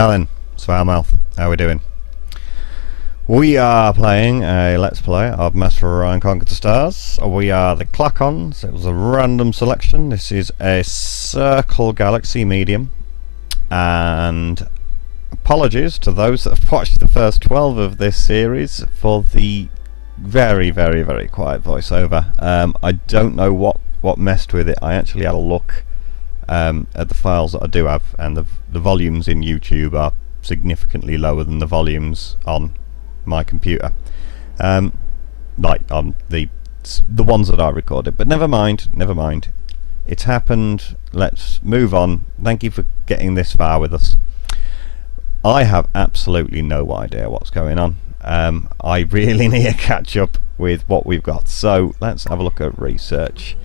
Now then, Mouth, how are we doing? We are playing a Let's Play of Master of Orion Conquer the Stars. We are the Klackons. It was a random selection. This is a Circle Galaxy medium. And apologies to those that have watched the first 12 of this series for the very, very, very quiet voiceover. I don't know what messed with it. I actually had a look at the files that I do have, and the volumes in YouTube are significantly lower than the volumes on my computer, like on the ones that I recorded. But never mind, it's happened. Let's move on. Thank you for getting this far with us. I have absolutely no idea what's going on. I really need to catch up with what we've got, so let's have a look at research.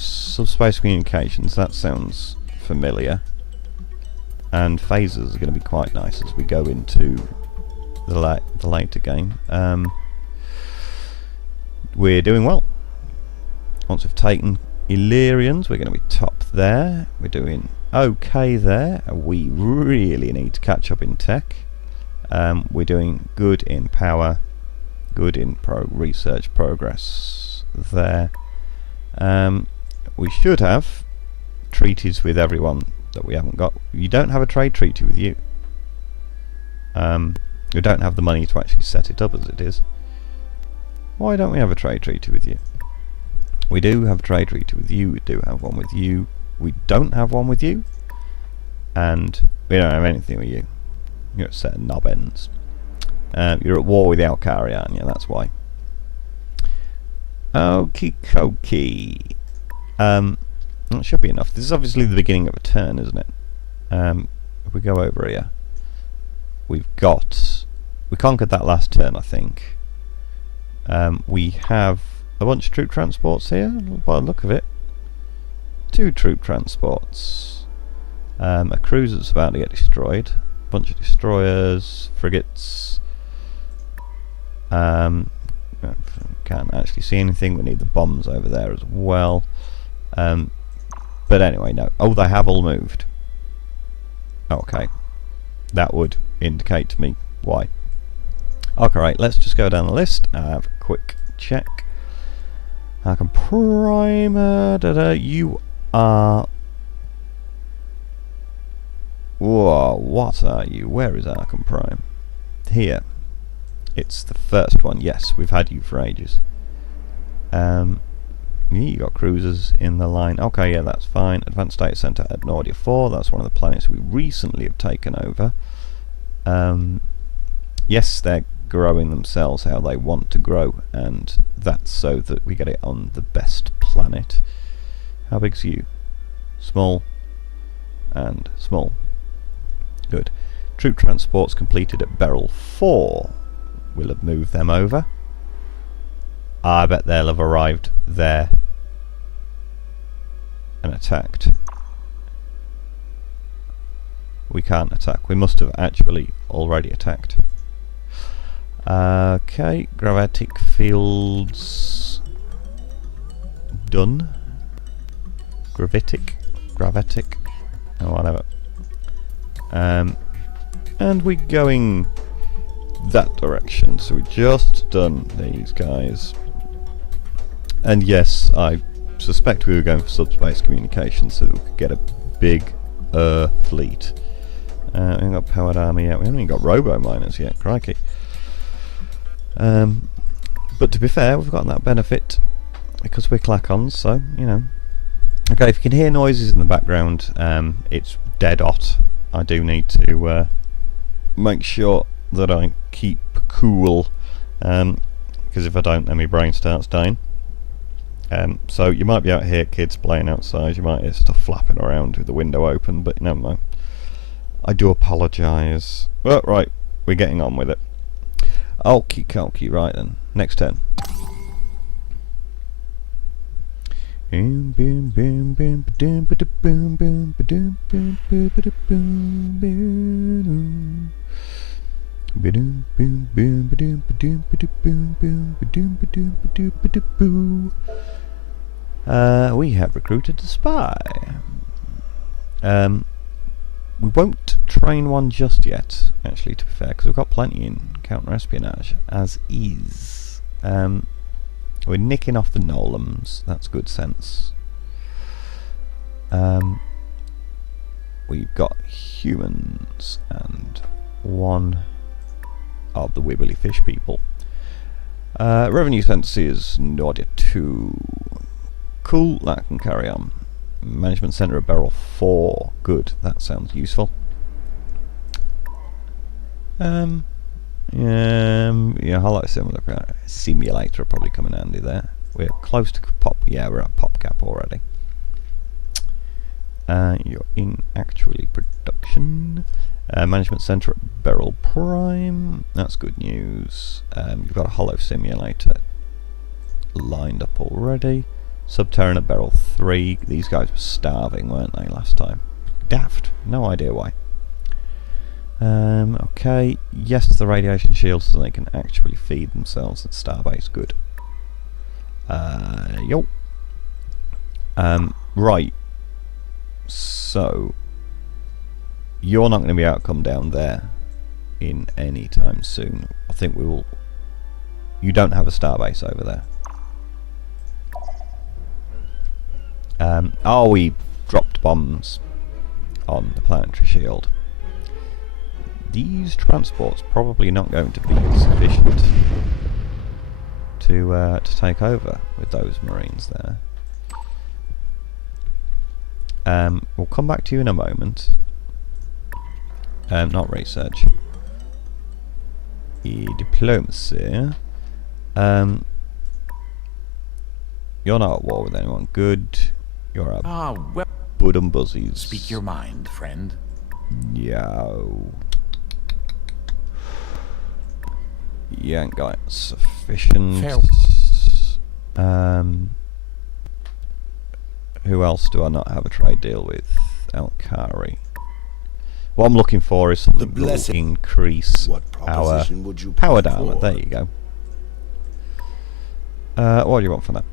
Subspace communications, that sounds familiar, and phasers are going to be quite nice as we go into the later game. We're doing well. Once we've taken Illyrians, we're going to be top there. We're doing okay there. We really need to catch up in tech. We're doing good in power, good in research progress there. We should have treaties with everyone that we haven't got. You don't have a trade treaty with you. We don't have the money to actually set it up as it is. Why don't we have a trade treaty with you? We do have a trade treaty with you. We do have one with you. We don't have one with you. And we don't have anything with you. You're a set of knob ends. You're at war with the Alkari, aren't you? That's why. Okie dokie. That should be enough. This is obviously the beginning of a turn, isn't it? If we go over here, we conquered that last turn, I think. We have a bunch of troop transports here, by the look of it. 2 troop transports. A cruiser that's about to get destroyed. A bunch of destroyers, frigates. Can't actually see anything. We need the bombs over there as well. But anyway, no. Oh, they have all moved. Okay. That would indicate to me why. Okay, right, let's just go down the list and have a quick check. Arkham Primer. You are... Whoa, what are you? Where is Arkham Prime? Here. It's the first one. Yes, we've had you for ages. You got cruisers in the line. Okay, yeah, that's fine. Advanced Data Center at Nordia 4. That's one of the planets we recently have taken over. Yes, they're growing themselves how they want to grow, and that's so that we get it on the best planet. How big's you? Small and small. Good. Troop transports completed at Beryl 4. We'll have moved them over. I bet they'll have arrived there and attacked. We can't attack. We must have actually already attacked. Okay, gravitic fields done. Gravitic, or whatever. And we're going that direction, so we just done these guys. And yes, I suspect we were going for subspace communications so that we could get a big fleet. We haven't got powered army yet. We haven't even got robo miners yet. Crikey. But to be fair, we've got that benefit because we're Klackons, so you know. Okay, if you can hear noises in the background, it's dead hot. I do need to make sure that I keep cool, because if I don't, then my brain starts dying. So you might be out here, kids playing outside. You might hear stuff flapping around with the window open, but never mind. I do apologise. But right, we're getting on with it. Okie dokie, right then. Next turn. We have recruited a spy. We won't train one just yet, actually, to be fair, because we've got plenty in counter-espionage, as is. We're nicking off the Nolums, that's good sense. We've got humans and one of the wibbly fish people. Revenue Census is Nordia 2. Cool, that can carry on. Management Center of Beryl 4. Good, that sounds useful. Yeah, Hollow Simulator will probably come in handy there. We're close to pop. Yeah, we're at pop cap already. You're in actually production. Management Center at Beryl Prime. That's good news. You've got a Hollow Simulator lined up already. Subterran at Beryl 3. These guys were starving, weren't they, last time? Daft. No idea why. Okay. Yes to the radiation shields so they can actually feed themselves at Starbase. Good. Yo. Right. So, you're not going to be outcome down there in any time soon. I think we will... You don't have a Starbase over there. Oh, we dropped bombs on the planetary shield. These transports probably not going to be sufficient to take over with those Marines there. We'll come back to you in a moment. Not research. Diplomacy. You're not at war with anyone. Good. You're a well, bud and buzzies. speak your mind, friend. Yo. You ain't got sufficient. Who else do I not have a trade deal with? Alkari. What I'm looking for is something that will increase our power down. There you go. What do you want for that?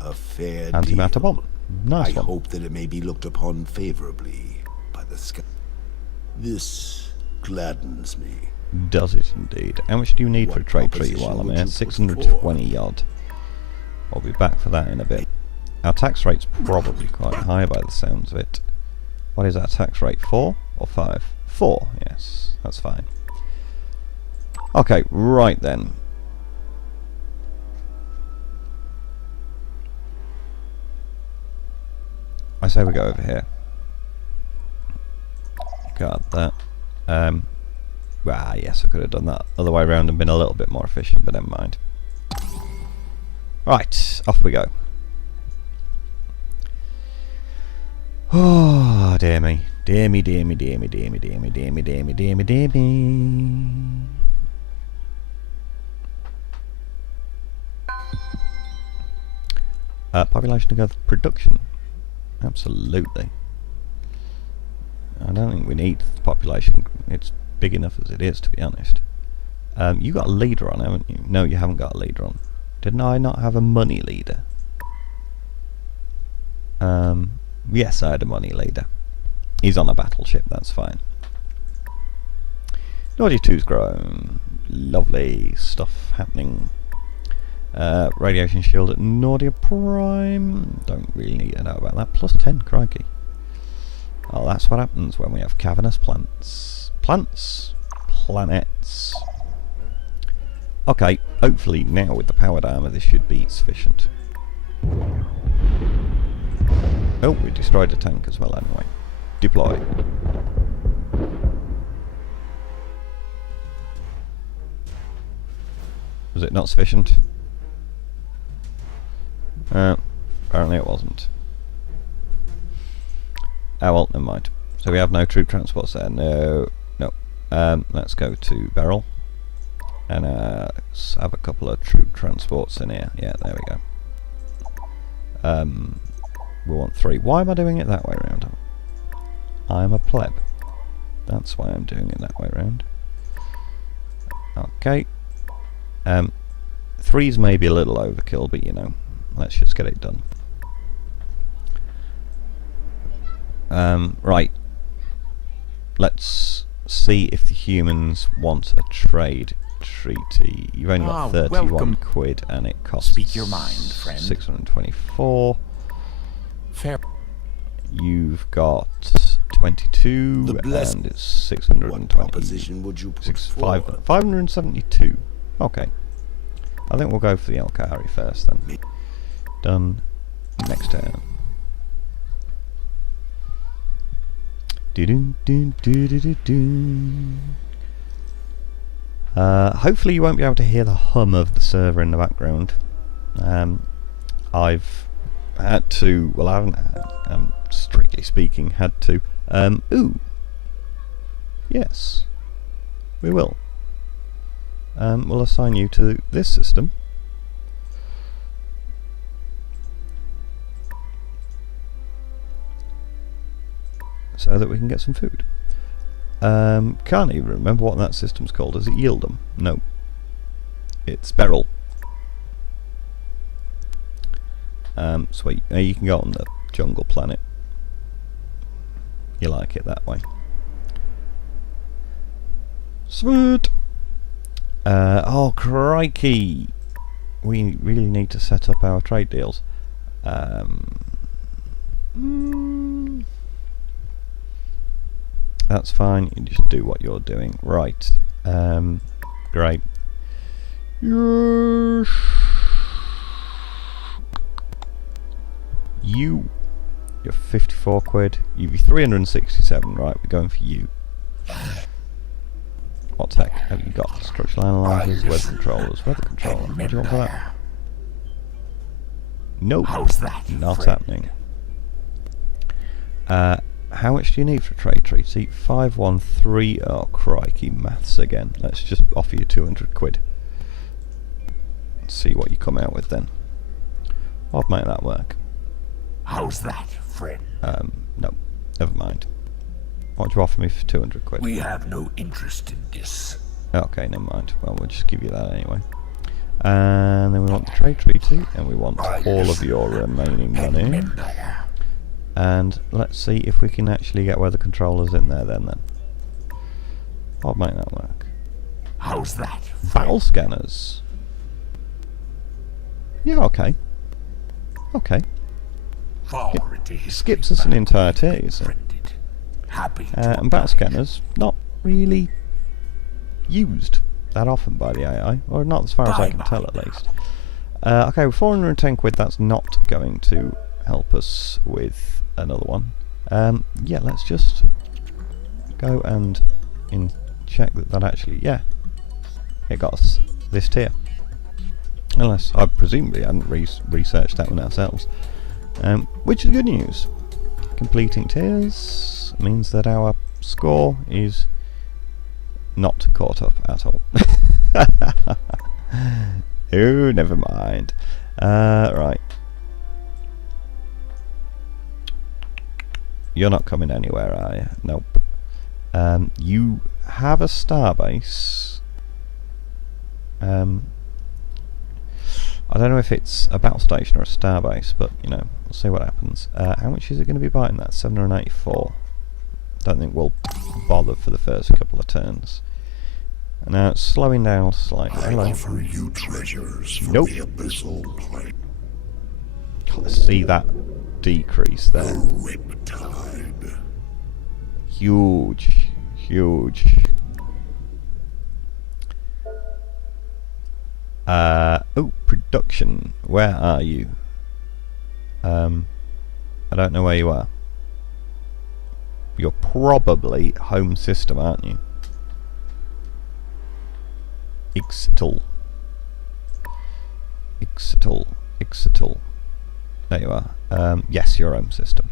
A fair Antimatter bomb. Nice I one. hope that it may be looked upon favorably by the sky. This gladdens me. Does it indeed? How much do you need for a What trade treaty proposition while I'm would here? you put 620 odd. I'll be back for that in a bit. Our tax rate's probably quite high by the sounds of it. What is our tax rate? 4 or 5? 4, yes. That's fine. Okay, right then. I say we go over here. Got that. Yes, I could have done that other way around and been a little bit more efficient, but never mind. Right, off we go. Oh, dear me. Dear me, dear me, dear me, dear me, dear me, dear me, dear me, dear me, dear me. Population to go with production. Absolutely. I don't think we need the population. It's big enough as it is, to be honest. You got a leader on, haven't you? No, you haven't got a leader on. Didn't I not have a money leader? Yes, I had a money leader. He's on a battleship, that's fine. Naughty 2's grown. Lovely stuff happening. Radiation shield at Nordia Prime. Don't really need to know about that. Plus 10, crikey. Oh, that's what happens when we have cavernous plants. Plants? Planets. Okay, hopefully now with the powered armour this should be sufficient. Oh, we destroyed a tank as well anyway. Deploy. Was it not sufficient? Apparently it wasn't. Oh well, never mind. So we have no troop transports there. No. Let's go to Beryl. And let's have a couple of troop transports in here. Yeah, there we go. We want 3. Why am I doing it that way around? I'm a pleb. That's why I'm doing it that way around. Okay. 3's maybe a little overkill, but you know, let's just get it done. Right. Let's see if the humans want a trade treaty. You've only got 31 welcome. quid and it costs Speak your mind, friend. 624. Fair. You've got 22 The blessed- and it's What 620. proposition would you put forward? 572. Okay. I think we'll go for the Elkari first then. Done. Next turn. Hopefully you won't be able to hear the hum of the server in the background. I've had to, well I haven't, strictly speaking, had to, ooh, yes, we will. We'll assign you to this system. So that we can get some food. Can't even remember what that system's called. Is it Yield'em? No. It's Beryl. Sweet. You can go on the jungle planet. You like it that way. Sweet! Oh crikey! We really need to set up our trade deals. That's fine, you just do what you're doing. Right. Great. Yes. You're 54 quid. You've 367. Right, we're going for you. What tech have you got? Structural analyzers, weather controllers. Weather controller. What do you want for that? Nope. How's that, Not friend? happening. How much do you need for a trade treaty? 513. Oh crikey, maths again. Let's just offer you 200 quid. See what you come out with then. I'll make that work. How's that, friend? No, never mind. What do you offer me for 200 quid? We have no interest in this. Okay, never mind. Well, we'll just give you that anyway. And then we want the trade treaty, and we want all of your remaining money. And let's see if we can actually get weather controllers in there then. I'll make that work. How's that, Battle scanners. Yeah, okay. Okay. Skips us an entire tier, you see. Happy And battle scanners, not really used that often by the AI, or not as far as I can tell at least. Okay, with 410 quid, that's not going to help us with another one. Yeah, let's just go and check that actually, yeah, it got us this tier. Unless I presumably hadn't researched that one ourselves, which is good news. Completing tiers means that our score is not caught up at all. Oh, never mind. Right. You're not coming anywhere, are you? Nope. You have a starbase. I don't know if it's a battle station or a starbase, but you know, we'll see what happens. How much is it going to be biting that? 784. Don't think we'll bother for the first couple of turns. And now it's slowing down slightly. I offer you treasures from Nope. the abyssal plane. Let's see that decrease The there. Riptide. Huge, huge. Oh, production. Where are you? I don't know where you are. You're probably home system, aren't you? Ixtal. Ixtal. Ixtal. There you are. Yes, your home system.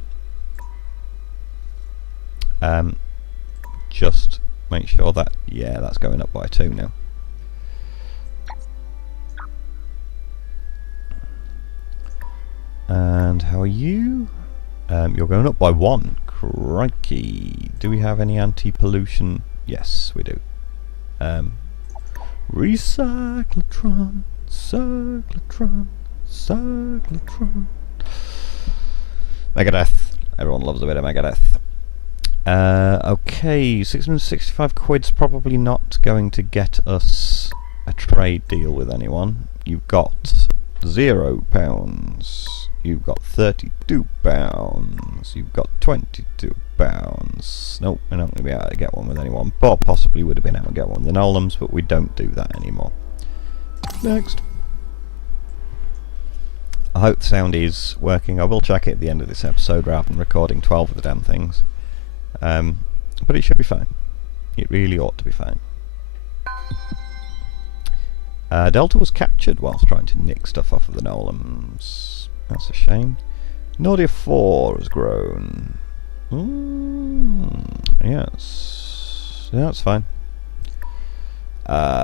Just make sure that, yeah, that's going up by 2 now. And how are you? You're going up by 1. Crikey. Do we have any anti-pollution? Yes, we do. Recyclotron, cyclotron, cyclotron. Megadeth. Everyone loves a bit of Megadeth. Okay, 665 quid's probably not going to get us a trade deal with anyone. You've got £0. You've got £32. You've got £22. Nope, we're not going to be able to get one with anyone. But possibly would have been able to get one with the Nolams, but we don't do that anymore. Next. I hope the sound is working. I will check it at the end of this episode rather than recording 12 of the damn things. But it should be fine. It really ought to be fine. Delta was captured whilst trying to nick stuff off of the Nolams. That's a shame. Nordia 4 has grown. Yes. Yeah, that's fine.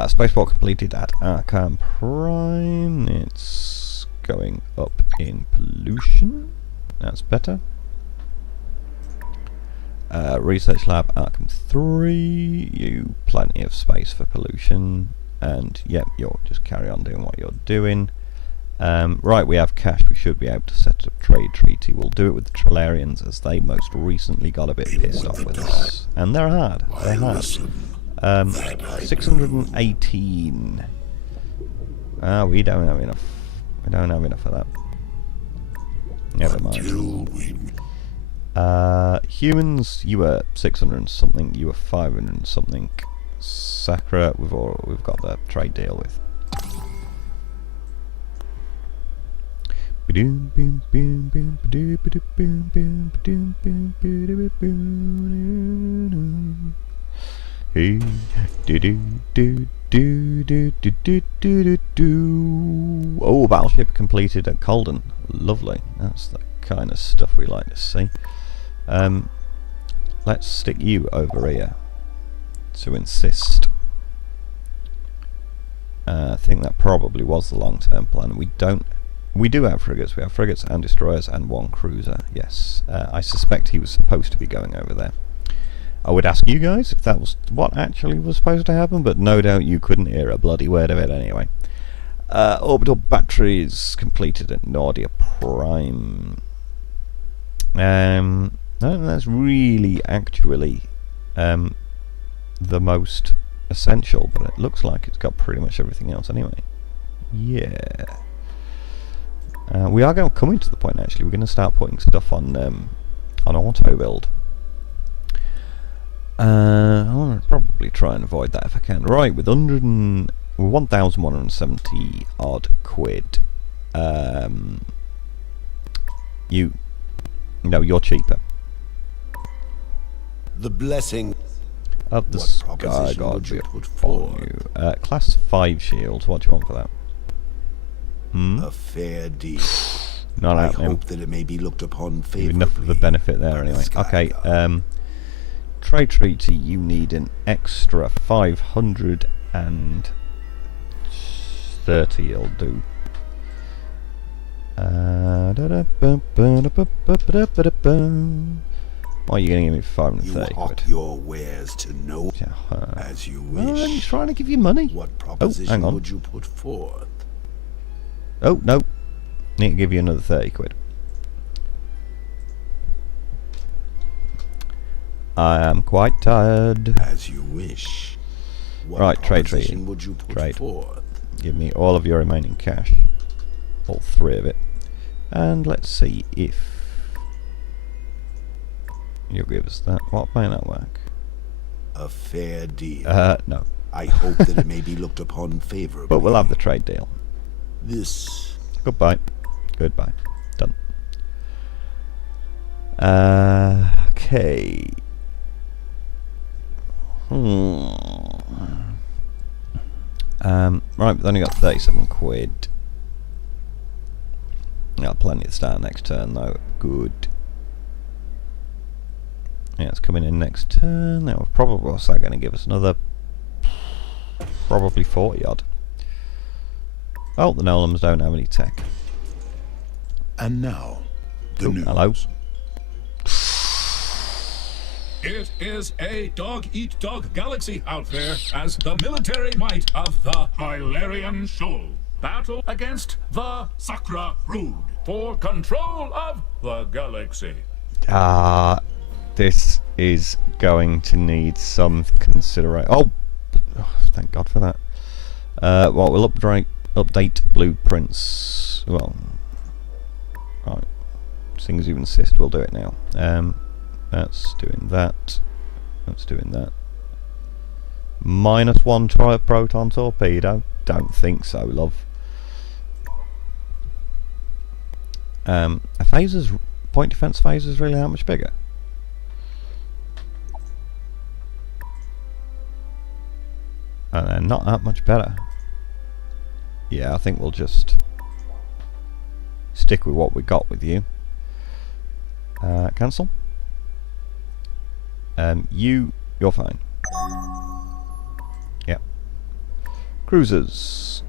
Spaceport completed at Arkham Prime. It's going up in pollution. That's better. Research Lab Arkham 3. You plenty of space for pollution. And yep, you'll just carry on doing what you're doing. Right, we have cash. We should be able to set up trade treaty. We'll do it with the Trillarians, as they most recently got a bit pissed off with us. And they're hard. They're hard. 618. We don't have enough. We don't have enough of that. Never mind. Humans, you were 600 and something. You were 500 and something. Sakura, we've got the trade deal with. Oh, battleship completed at Colden. Lovely. That's the kind of stuff we like to see. Let's stick you over here to insist. I think that probably was the long-term plan. We do have frigates. We have frigates and destroyers and one cruiser. Yes, I suspect he was supposed to be going over there. I would ask you guys if that was what actually was supposed to happen, but no doubt you couldn't hear a bloody word of it anyway. Orbital batteries completed at Nordia Prime. I don't think that's really actually the most essential, but it looks like it's got pretty much everything else anyway. Yeah. We are coming to the point actually. We're going to start putting stuff on auto build. I want to probably try and avoid that if I can. Right, with 1,170 odd quid. You're cheaper. The blessing Of the What Sky proposition God would you be put upon forward? you. Class 5 shields, what do you want for that? a fair deal. Not I out now. hope that it may be looked upon favorably. Enough of a benefit there by the anyway. Sky Okay, God. trade treaty, you need an extra 530 will do. What are you going to give me for You 530 hawk quid? your wares to no as you I'm wish. trying to give you money. What hang proposition on. would you put forth? Oh, no. Need to give you another 30 quid. I am quite tired. As you wish. What Right, trade proposition treaty. would you put Trade. forth? Give me all of your remaining cash. All 3 of it. And let's see if you'll give us that. What may that work? A fair deal. No. I hope that it may be looked upon favorably. But we'll have the trade deal. This Goodbye. Goodbye. Done. Okay. Right, we've only got 37 quid. Got plenty to start next turn though. Good. Yeah, it's coming in next turn. That was probably, what's that going to give us? Another probably 40 odd. Oh, the Nolams don't have any tech. and now the Oh, news. hello. It is a dog-eat-dog galaxy out there as the military might of the Hilarion Shoal battle against the Sakra Brood for control of the galaxy. This is going to need some consideration. Oh, thank God for that. Well, we'll update blueprints. Well, right. Seeing as you insist, we'll do it now. That's doing that. That's doing that. -1 proton torpedo. Don't think so, love. A phaser's point defense phaser is really that much bigger. And they're not that much better. Yeah, I think we'll just stick with what we got with you. Cancel. You're fine. Yep. Cruisers.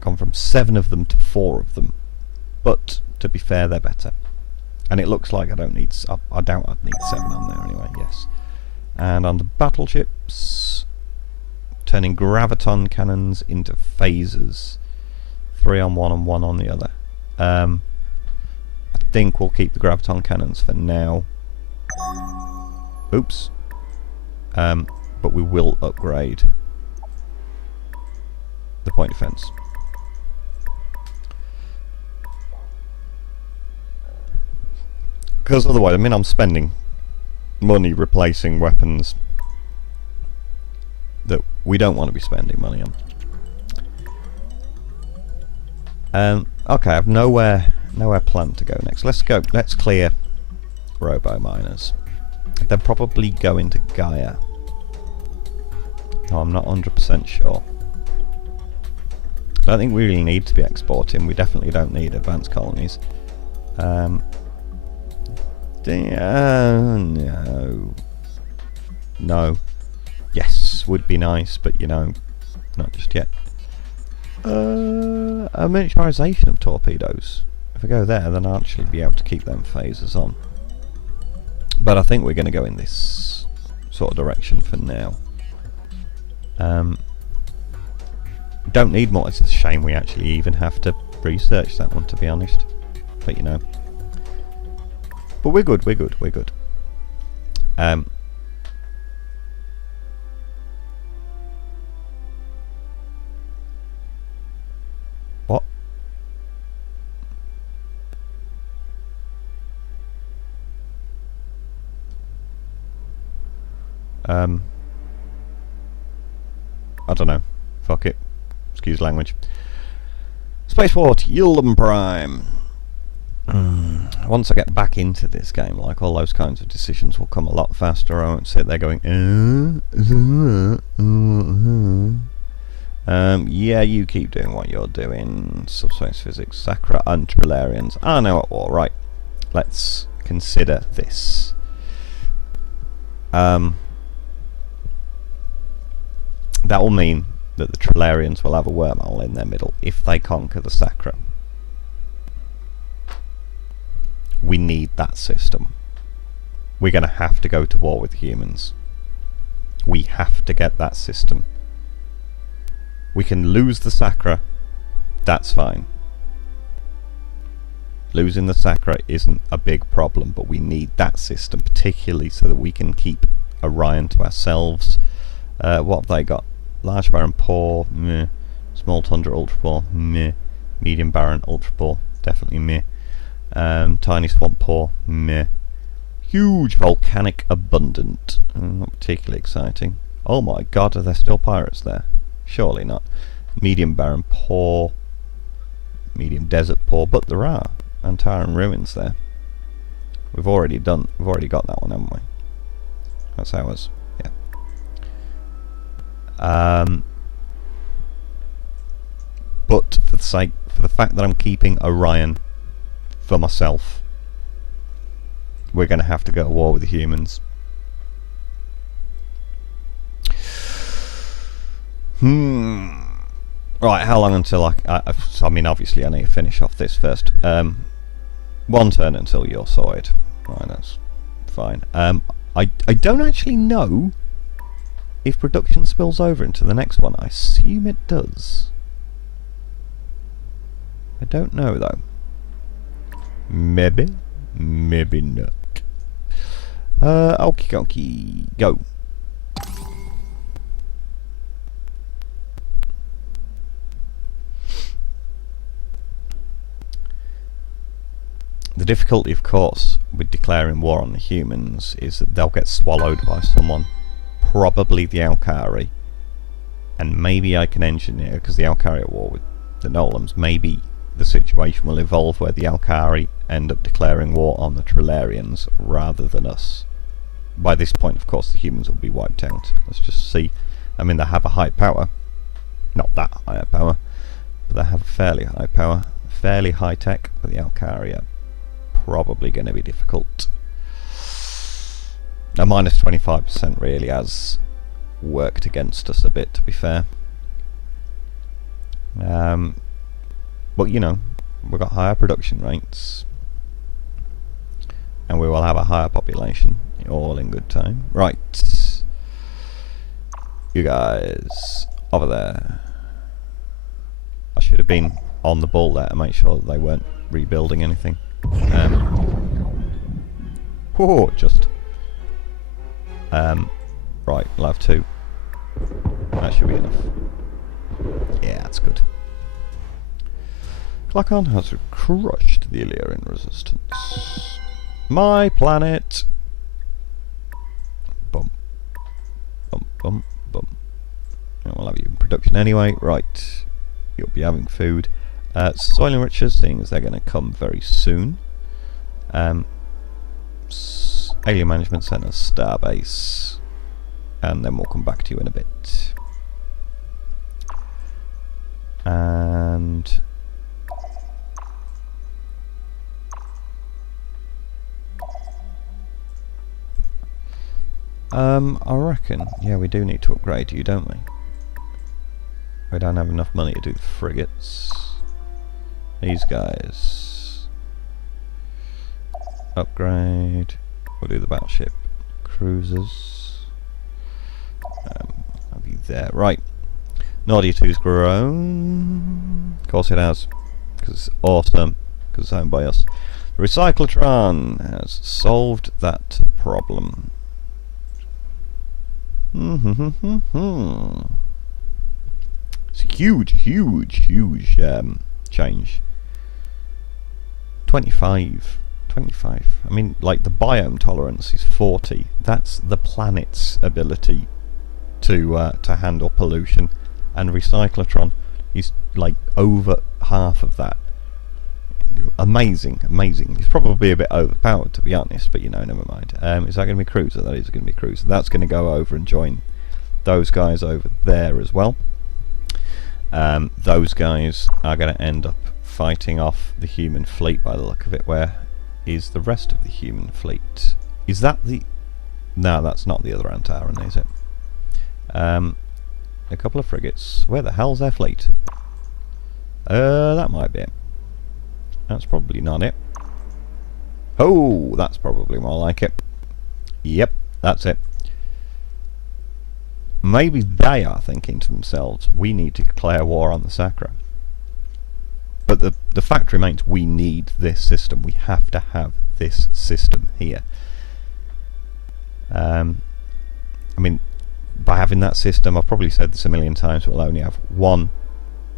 Gone from 7 of them to 4 of them. But, to be fair, they're better. And it looks like I don't need... I doubt I'd need 7 on there anyway, yes. And on the battleships... turning graviton cannons into phasers. 3 on one and 1 on the other. I think we'll keep the graviton cannons for now. Oops. But we will upgrade the point defense. Because otherwise, I mean, I'm spending money replacing weapons that we don't want to be spending money on. Okay, I have nowhere planned to go next. Let's clear robo miners. They'll probably go into Gaia. No, I'm not 100% sure. I don't think we really need to be exporting. We definitely don't need advanced colonies. No. No. Yes, would be nice, but you know, not just yet. A miniaturization of torpedoes. If I go there, then I'll actually be able to keep them phasers on. But I think we're going to go in this sort of direction for now. Don't need more. It's a shame we actually even have to research that one, to be honest. But you know. But we're good, we're good, we're good. What? I don't know. Fuck it. Excuse language. Spaceport, Yulden Prime. Once I get back into this game, like, all those kinds of decisions will come a lot faster. I won't sit there going, yeah, you keep doing what you're doing. Subspace physics, Sacra and Trilarians. I know at war, right. Let's consider this. That will mean that the Trilarians will have a wormhole in their middle if they conquer the Sacra. We need that system. We're going to have to go to war with humans. We have to get that system. We can lose the Sacra, that's fine. Losing the Sacra isn't a big problem, but we need that system, particularly so that we can keep Orion to ourselves. What have they got? Large Baron, poor, meh. Small Tundra, ultra poor, meh. Medium Baron, ultra poor, definitely meh. Tiny Swamp, poor, meh. Huge Volcanic, abundant, not particularly exciting. Oh my god, are there still pirates there? Surely not. Medium Baron, poor. Medium Desert, poor, but there are Antaran ruins there. We've already got that one, haven't we? That's ours. Yeah. But for the fact that I'm keeping Orion for myself, we're going to have to go to war with the humans. Right, how long until I mean, obviously I need to finish off this first. 1 turn until you're sorted. Right, that's fine. I don't actually know if production spills over into the next one. I assume it does. I don't know though. Maybe, maybe not. Okie dokie, go. The difficulty, of course, with declaring war on the humans is that they'll get swallowed by someone, probably the Alkari, and maybe I can engineer, because the Alkari are at war with the Nolans, maybe the situation will evolve where the Alkari end up declaring war on the Trilarians rather than us. By this point, of course, the humans will be wiped out. Let's just see. I mean, they have a high power. Not that high a power, but they have a fairly high power. Fairly high tech, but the Alkari are probably going to be difficult. Now, minus 25% really has worked against us a bit, to be fair. But you know, we've got higher production rates, and we will have a higher population, all in good time. Right, you guys over there. I should have been on the ball there to make sure that they weren't rebuilding anything. Whoa, just right, we'll have 2. That should be enough. Yeah, that's good. Klackon has crushed the Illyrian resistance. My planet. Bum. Bum, bum, bum. And we'll have you in production anyway. Right. You'll be having food. Soil enrichers, seeing as they're going to come very soon. Alien Management Center, Starbase. And then we'll come back to you in a bit. And I reckon, yeah, we do need to upgrade you, don't we? We don't have enough money to do the frigates. These guys. Upgrade. We'll do the battleship. Cruisers. I'll be there. Right. Nordia 2's grown. Of course it has. Because it's awesome. Because it's owned by us. The Recyclotron has solved that problem. It's a huge change. 25. I mean, like, the biome tolerance is 40. That's the planet's ability to handle pollution, and Recyclotron is like over half of that. Amazing. It's probably a bit overpowered, to be honest, but you know, never mind. Is that going to be Cruiser? That is going to be Cruiser. That's going to go over and join those guys over there as well. Those guys are going to end up fighting off the human fleet by the look of it. Where is the rest of the human fleet? Is that the... No, that's not the other Antaran, is it? A couple of frigates. Where the hell's their fleet? That might be it. That's probably not it. Oh, that's probably more like it. Yep, that's it. Maybe they are thinking to themselves, we need to declare war on the Sacra. But the fact remains, we need this system. We have to have this system here. I mean, by having that system, I've probably said this a million times, we'll only have one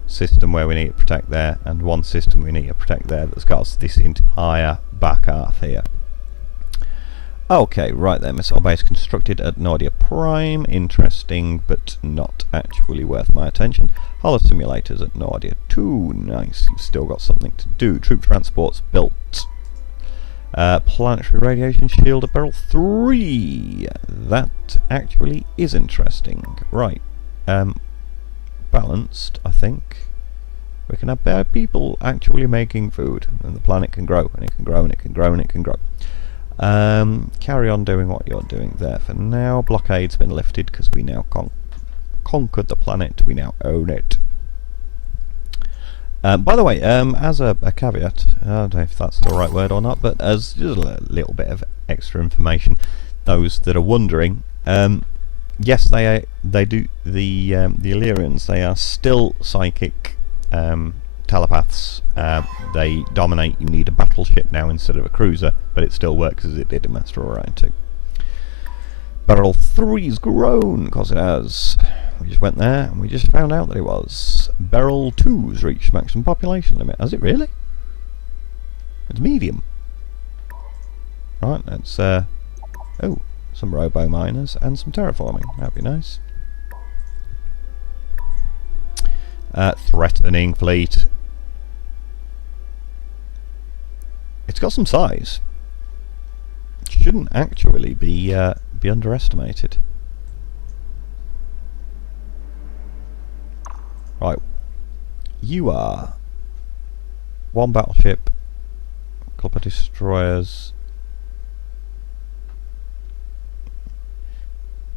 system where we need to protect there, and one system we need to protect there that's got us this entire back half here. Okay, right there, missile base constructed at Nordia Prime. Interesting, but not actually worth my attention. Hollow simulators at Nordia 2. Nice, you've still got something to do. Troop transports built. Planetary radiation shield at Beryl 3. That actually is interesting. Right. Balanced, I think. We can have people actually making food, and the planet can grow, and it can grow, and it can grow, and it can grow. Carry on doing what you're doing there for now. Blockade's been lifted because we now conquered the planet. We now own it. By the way, as a caveat, I don't know if that's the right word or not, but as just a little bit of extra information, those that are wondering, yes, they do the Illyrians. They are still psychic telepaths. They dominate. You need a battleship now instead of a cruiser, but it still works as it did in Master of Orion 2. Barrel 3's grown, because it has. We just went there and we just found out that it was. Barrel 2's reached maximum population limit. Has it really? It's medium. Right, that's oh, some robo miners and some terraforming. That'd be nice. Threatening fleet. It's got some size. Shouldn't actually be underestimated. Right, you are one battleship, a couple of destroyers.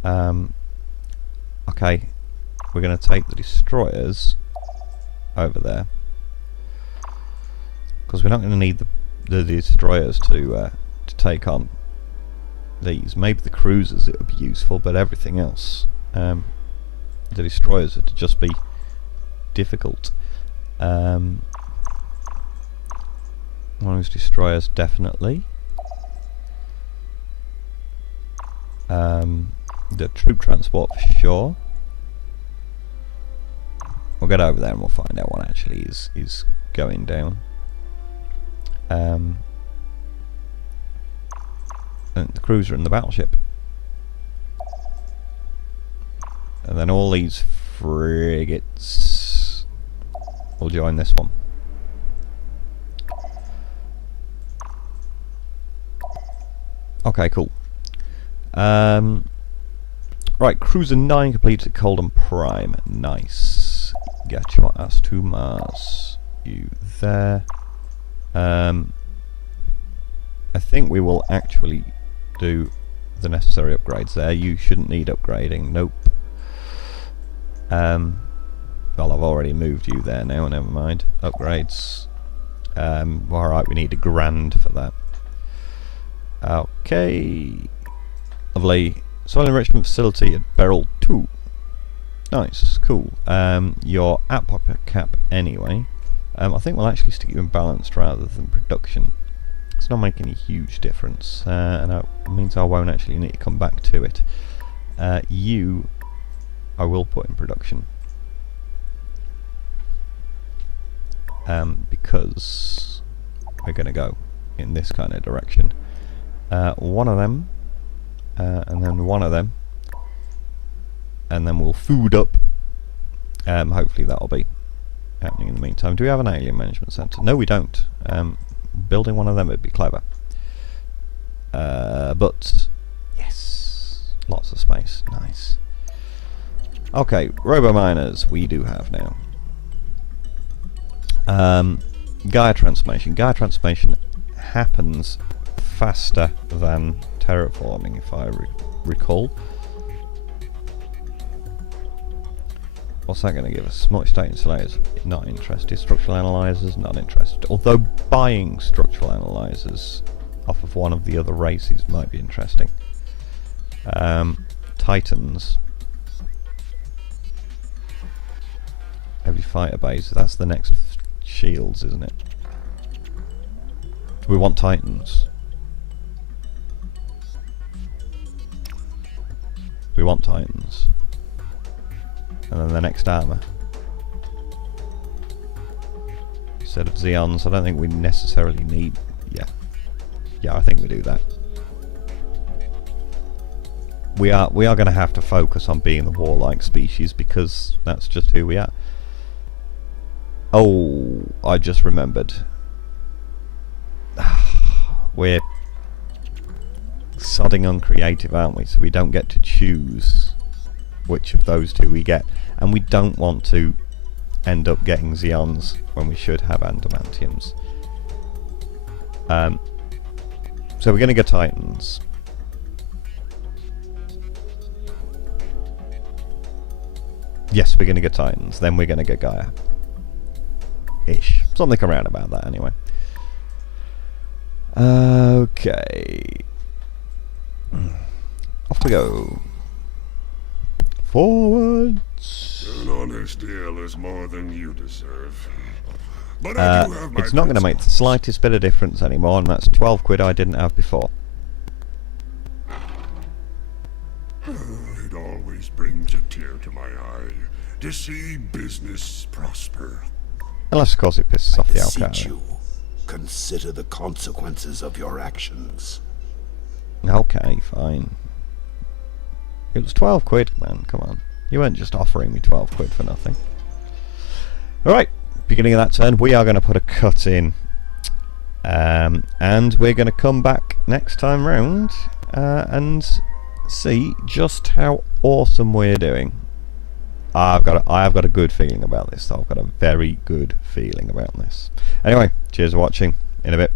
Okay, we're going to take the destroyers over there because we're not going to need the destroyers to take on these. Maybe the cruisers it would be useful, but everything else, the destroyers would just be difficult. One of those destroyers definitely. The troop transport for sure. We'll get over there and we'll find out what actually is going down. And the cruiser and the battleship. And then all these frigates will join this one. Okay, cool. Right, Cruiser 9 completed at Colden Prime. Nice. Get your ass to Mars. You there. I think we will actually do the necessary upgrades there. You shouldn't need upgrading. Nope. Well, I've already moved you there now. Never mind. Upgrades. Alright, we need £1,000 for that. Okay. Lovely. Soil enrichment facility at Beryl 2. Nice, cool. You're at popper cap anyway. I think we'll actually stick you in balanced rather than production. It's not making a huge difference, and it means I won't actually need to come back to it. You, I will put in production. Because we're going to go in this kind of direction. One of them. And then one of them, and then we'll food up. Hopefully that'll be happening in the meantime. Do we have an alien management center? No, we don't. Building one of them would be clever. But yes, lots of space. Nice. Okay, robo miners we do have now. Gaia transformation. Gaia transformation happens faster than terraforming, if I recall. What's that going to give us? Multi-state insulators, not interested. Structural analyzers, not interested. Although buying structural analyzers off of one of the other races might be interesting. Titans. Heavy fighter base, that's the next shields, isn't it? Do we want Titans? We want Titans. And then the next armour. Instead of Xeons, I don't think we necessarily need... Yeah, I think we do that. We are going to have to focus on being the warlike species because that's just who we are. Oh, I just remembered. We're sodding uncreative, aren't we? So we don't get to choose which of those two we get, and we don't want to end up getting Xeons when we should have Adamantiums. So we're going to get Titans. Yes, we're going to get Titans. Then we're going to get Gaia. Ish. Something around about that anyway. Okay. Off we go. Forwards. An honest deal is more than you deserve. But I do have my it's not going to make the slightest bit of difference anymore, and that's 12 quid I didn't have before. It always brings a tear to my eye to see business prosper. Unless, of course, it pisses off the Beseech Alcalde. you, consider the consequences of your actions. Okay, fine. It was 12 quid, man, come on. You weren't just offering me 12 quid for nothing. Alright, beginning of that turn, we are going to put a cut in. And we're going to come back next time round and see just how awesome we're doing. I have got a good feeling about this. I've got a very good feeling about this. Anyway, cheers for watching. In a bit.